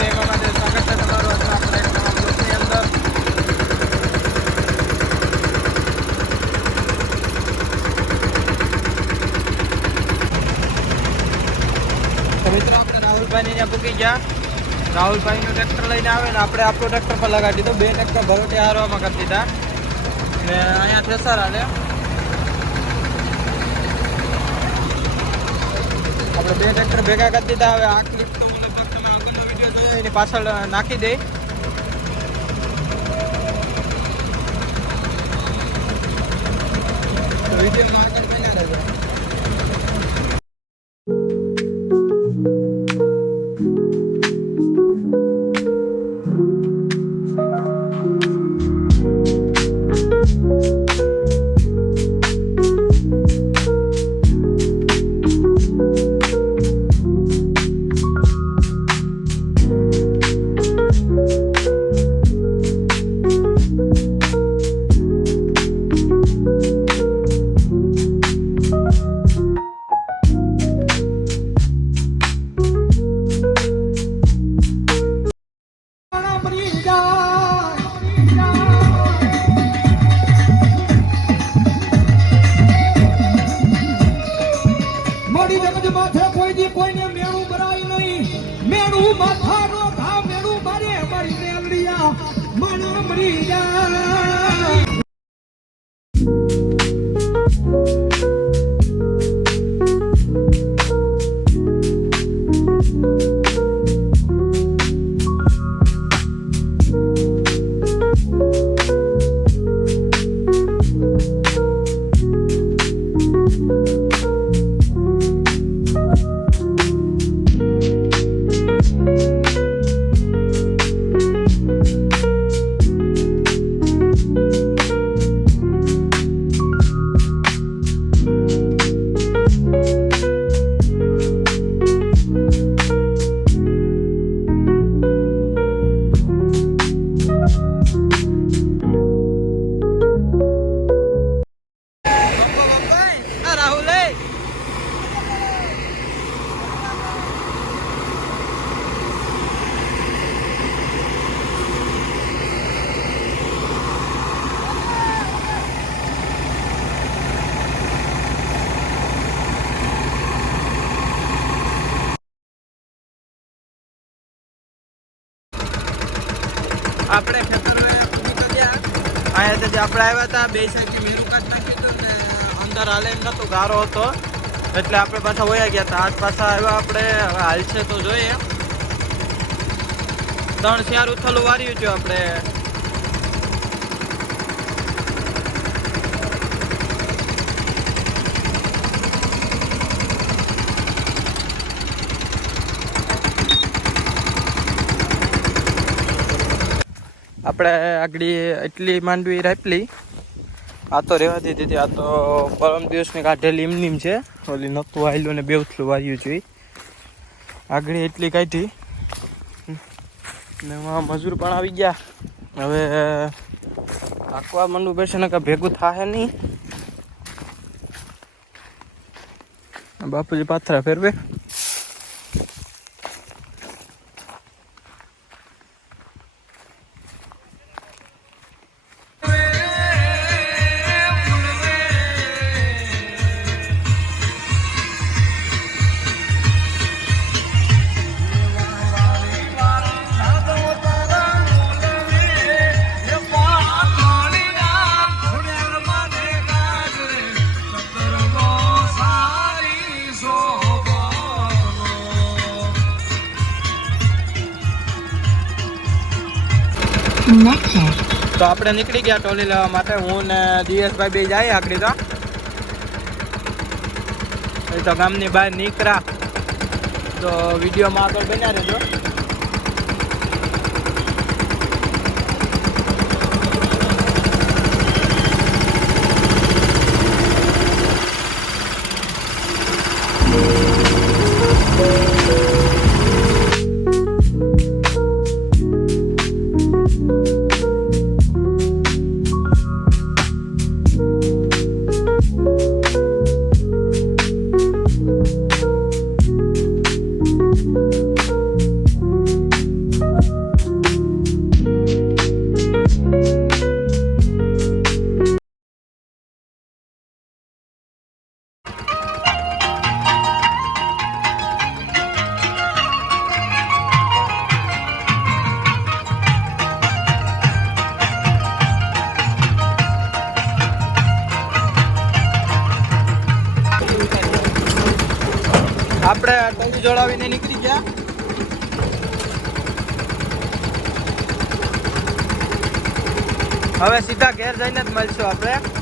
તેમાં માટે સ્વાગત છે તમારું આજના આપણે એક નવા બ્લોગની અંદર. તો મિત્રો આપણે રાહુલભાઈને ત્યાં પૂકી ગયા. રાહુલભાઈનું ટ્રેક્ટર લઈને આવે ને આપણે આપણું ટ્રેક્ટર પર લગાડી દીધું. બે ટ્રેક્ટર ભરોટી હારવામાં કરી દીધા ને અહીંયા થ્રેસર હાલે. આપણે બે ટ્રેક્ટર ભેગા કરી દીધા. હવે આ ક્લિપ તો લગભગ તમે આગળનો વિડીયો જોયો એની પાછળ નાખી દે. તો વિડીયોમાં આગળ બન્યા રહેજો. કોઈને મેળું ભરાય નહીં, મેળું માથાનો ઘા, મેળું મારે મારી મેલડિયા માણા મરી જાય. આપણે ખેતર નીકળ્યા. અહીંયાથી આપણે આવ્યા હતા. બે સાઈડથી મેરું કાઢ નાખ્યું હતું ને અંદર હાલે એમ નહોતું, ગારો હતો એટલે આપણે પાછા વયા ગયા હતા. આજ પાછા આવ્યા આપણે. હવે હાલ છે તો જોઈએ. 3-4 ઉથલું વાર્યું છે આપણે. આપણે આગળ એટલી માંડવી રાપલી. આ તો રહેવા દીધી હતી. આ તો પરમ દિવસની કાઢેલી એમનીમ છે. ઓલી નતું આવેલું ને બે ઉથલું વાર્યું છે. આગળ એટલી કાઢી ને એમાં મજૂર પણ આવી ગયા. હવે નાખવા માંડવું પડશે ને કાંઈ ભેગું થાય નહીં. બાપુજી પાથરા ફેરવે. તો આપણે નીકળી ગયા ટોલી લેવા માટે. હું ને દિયેશભાઈ બે જાય આગળ. તો ગામની બહાર નીકળ્યા. તો વિડીયોમાં આગળ બન્યા રહેજો. જોડાવીને નીકળી ગયા. હવે સીધા ઘેર જઈને જ મળશું આપણે.